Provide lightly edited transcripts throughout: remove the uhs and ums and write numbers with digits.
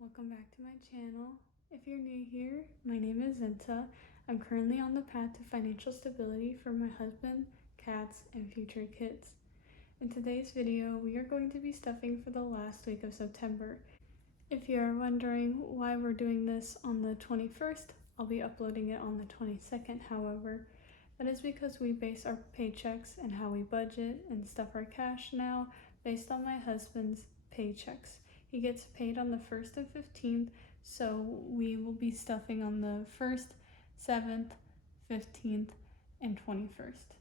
Welcome back to my channel. If you're new here, my name is Zinta. I'm currently on the path to financial stability for my husband, cats, and future kids. In today's video, we are going to be stuffing for the last week of September. If you are wondering why we're doing this on the 21st, I'll be uploading it on the 22nd, however. That is because we base our paychecks and how we budget and stuff our cash now based on my husband's paychecks. He gets paid on the 1st and 15th, so we will be stuffing on the 1st, 7th, 15th, and 21st.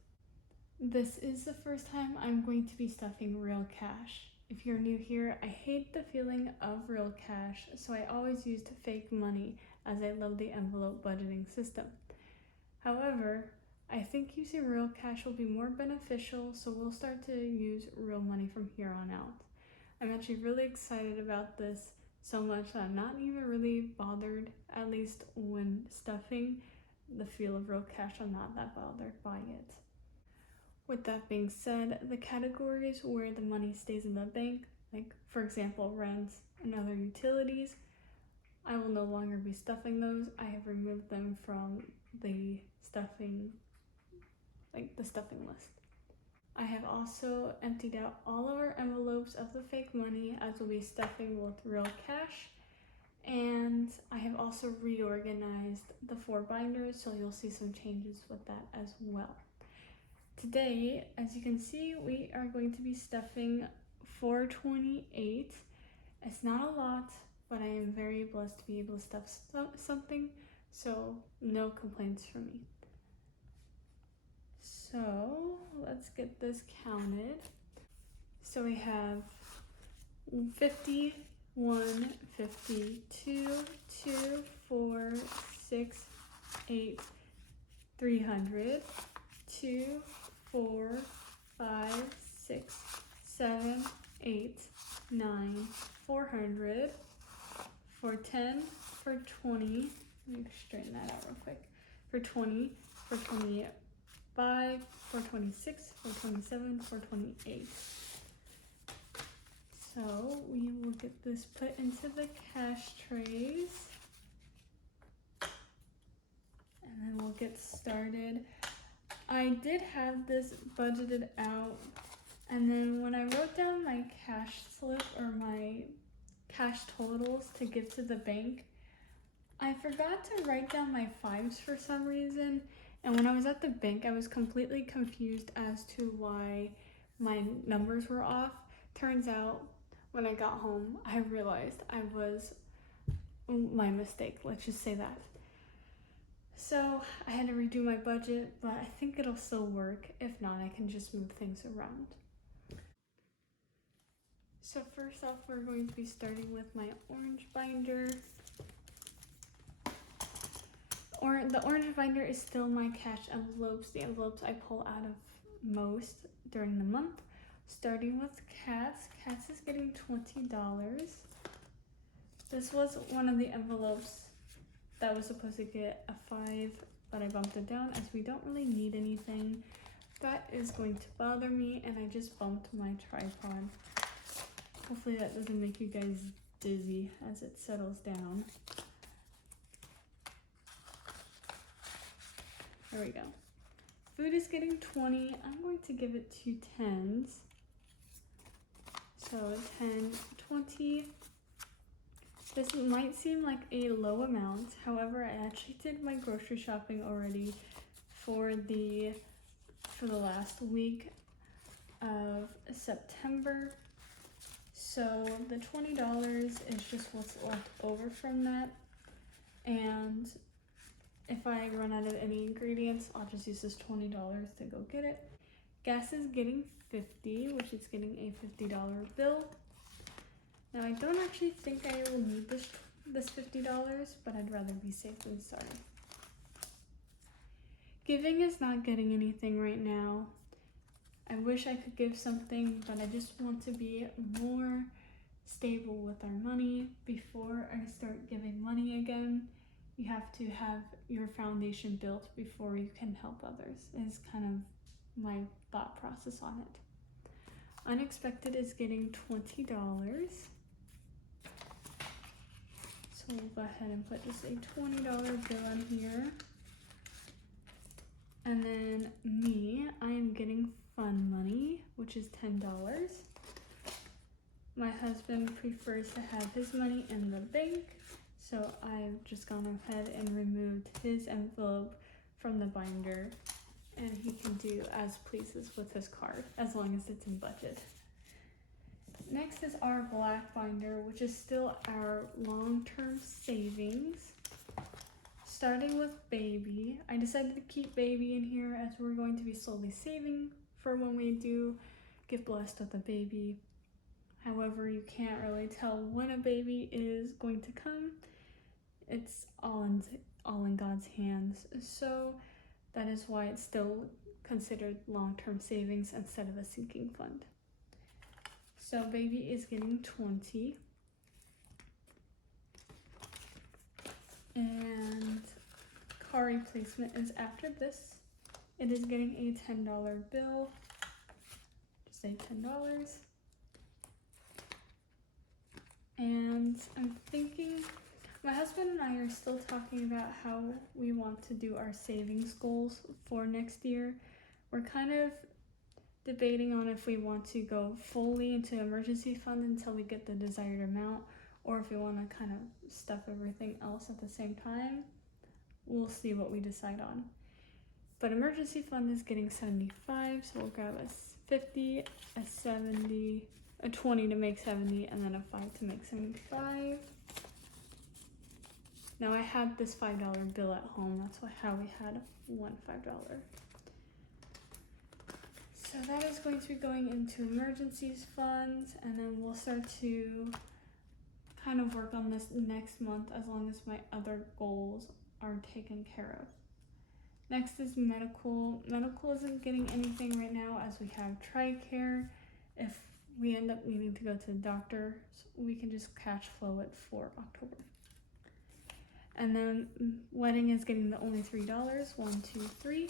This is the first time I'm going to be stuffing real cash. If you're new here, I hate the feeling of real cash, so I always used fake money as I love the envelope budgeting system. However, I think using real cash will be more beneficial, so we'll start to use real money from here on out. I'm actually really excited about this so much that I'm not even really bothered, at least when stuffing the feel of real cash. I'm not that bothered by it. With that being said, the categories where the money stays in the bank, like for example rents and other utilities, I will no longer be stuffing those. I have removed them from the stuffing list. I have also emptied out all of our envelopes of the fake money as we'll be stuffing with real cash. And I have also reorganized the 4 binders, so you'll see some changes with that as well. Today, as you can see, we are going to be stuffing 428. It's not a lot, but I am very blessed to be able to stuff something, so no complaints from me. So let's get this counted. So we have 51, 52, 2, 4, 6, 8, 300, 2, 4, 5, 6, 7, 8, 9, 400, 410, for 20, let me straighten that out real quick, for 20, for 28, 426, 427, 428. So we will get this put into the cash trays and then we'll get started. I did have this budgeted out, and then when I wrote down my cash slip or my cash totals to give to the bank, I forgot to write down my fives for some reason. And when I was at the bank, I was completely confused as to why my numbers were off. Turns out, when I got home, I realized I was my mistake, let's just say that. So I had to redo my budget, but I think it'll still work. If not, I can just move things around. So first off, we're going to be starting with my orange binder. The orange binder is still my cash envelopes, the envelopes I pull out of most during the month. Starting with cats. Cats is getting $20. This was one of the envelopes that was supposed to get a 5, but I bumped it down as we don't really need anything. That is going to bother me, and I just bumped my tripod. Hopefully that doesn't make you guys dizzy as it settles down. There we go. Food is getting 20. I'm going to give it 2 10s. So 10, 20. This might seem like a low amount. However, I actually did my grocery shopping already for the last week of September. So the $20 is just what's left over from that. And if I run out of any ingredients, I'll just use this $20 to go get it. Gas is getting 50, which is getting a $50 bill. Now I don't actually think I will need this $50, but I'd rather be safe than sorry. Giving is not getting anything right now. I wish I could give something, but I just want to be more stable with our money before I start giving money again. You have to have your foundation built before you can help others, is kind of my thought process on it. Unexpected is getting $20. So we'll go ahead and put just a $20 bill on here. And then me, I am getting fun money, which is $10. My husband prefers to have his money in the bank, so I've just gone ahead and removed his envelope from the binder, and he can do as pleases with his card as long as it's in budget. Next is our black binder, which is still our long-term savings. Starting with baby, I decided to keep baby in here as we're going to be slowly saving for when we do get blessed with a baby. However, you can't really tell when a baby is going to come. It's all in God's hands. So that is why it's still considered long-term savings instead of a sinking fund. So baby is getting 20. And car replacement is after this. It is getting a $10 bill. Just say $10. And I'm thinking, my husband and I are still talking about how we want to do our savings goals for next year. We're kind of debating on if we want to go fully into emergency fund until we get the desired amount, or if we want to kind of stuff everything else at the same time. We'll see what we decide on. But emergency fund is getting 75, so we'll grab a 50, a 70, a 20 to make 70, and then a 5 to make 75. Now I had this $5 bill at home, that's how we had one $5. So that is going to be going into emergencies funds, and then we'll start to kind of work on this next month as long as my other goals are taken care of. Next is medical. Medical isn't getting anything right now as we have TRICARE. If we end up needing to go to the doctor, we can just cash flow it for October. And then wedding is getting the only $3. 1, 2, 3.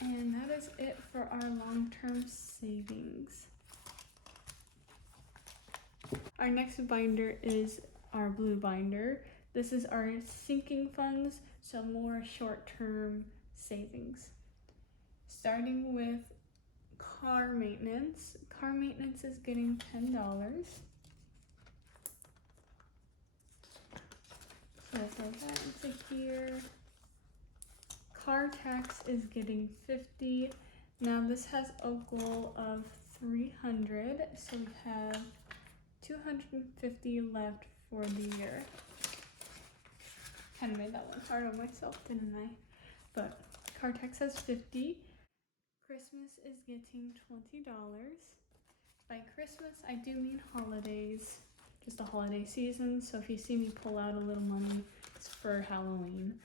And that is it for our long-term savings. Our next binder is our blue binder. This is our sinking funds, so more short-term savings. Starting with car maintenance. Car maintenance is getting $10. So I'll throw that into here. Car tax is getting 50. Now this has a goal of 300, so we have 250 left for the year. Kind of made that one hard on myself, didn't I? But car tax has 50. Christmas is getting $20. By Christmas, I do mean holidays, just a holiday season. So if you see me pull out a little money, it's for Halloween.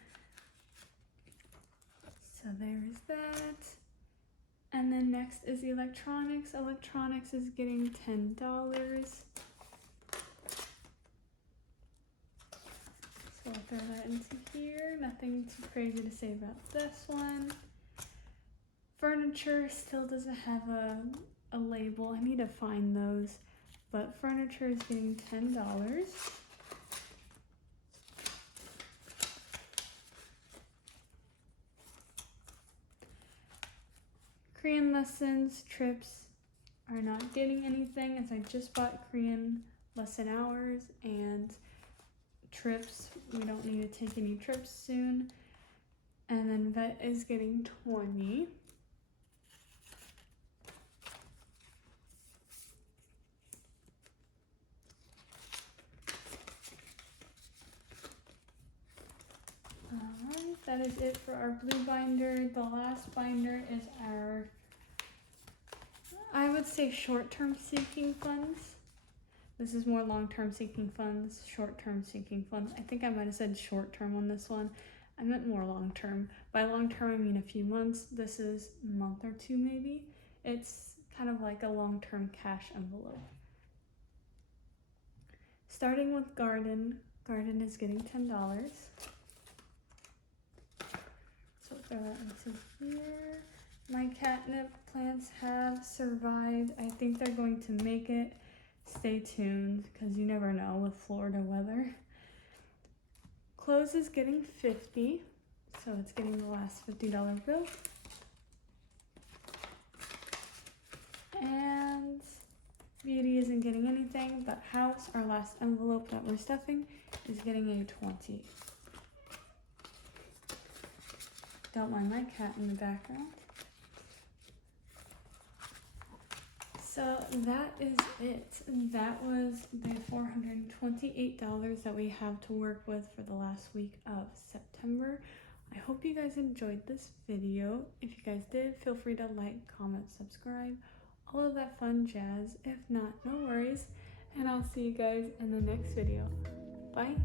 So there's that. And then next is electronics. Electronics is getting $10. So I'll throw that into here. Nothing too crazy to say about this one. Furniture still doesn't have a label. I need to find those. But furniture is getting $10. Korean lessons, trips are not getting anything as I just bought Korean lesson hours, and trips, we don't need to take any trips soon. And then vet is getting 20. Alright, that is it for our blue binder. The last binder is our, I would say, short-term sinking funds. This is more long-term sinking funds, short-term sinking funds. I think I might have said short-term on this one. I meant more long-term. By long-term, I mean a few months. This is a month or two maybe. It's kind of like a long-term cash envelope. Starting with garden. Garden is getting $10. So throw that into here. My catnip plants have survived. I think they're going to make it. Stay tuned, because you never know with Florida weather. Clothes is getting 50, so it's getting the last $50 bill. And Beauty isn't getting anything, but House, our last envelope that we're stuffing, is getting a 20. Don't mind my cat in the background. So that is it. That was the $428 that we have to work with for the last week of September. I hope you guys enjoyed this video. If you guys did, feel free to like, comment, subscribe, all of that fun jazz. If not, no worries. And I'll see you guys in the next video. Bye.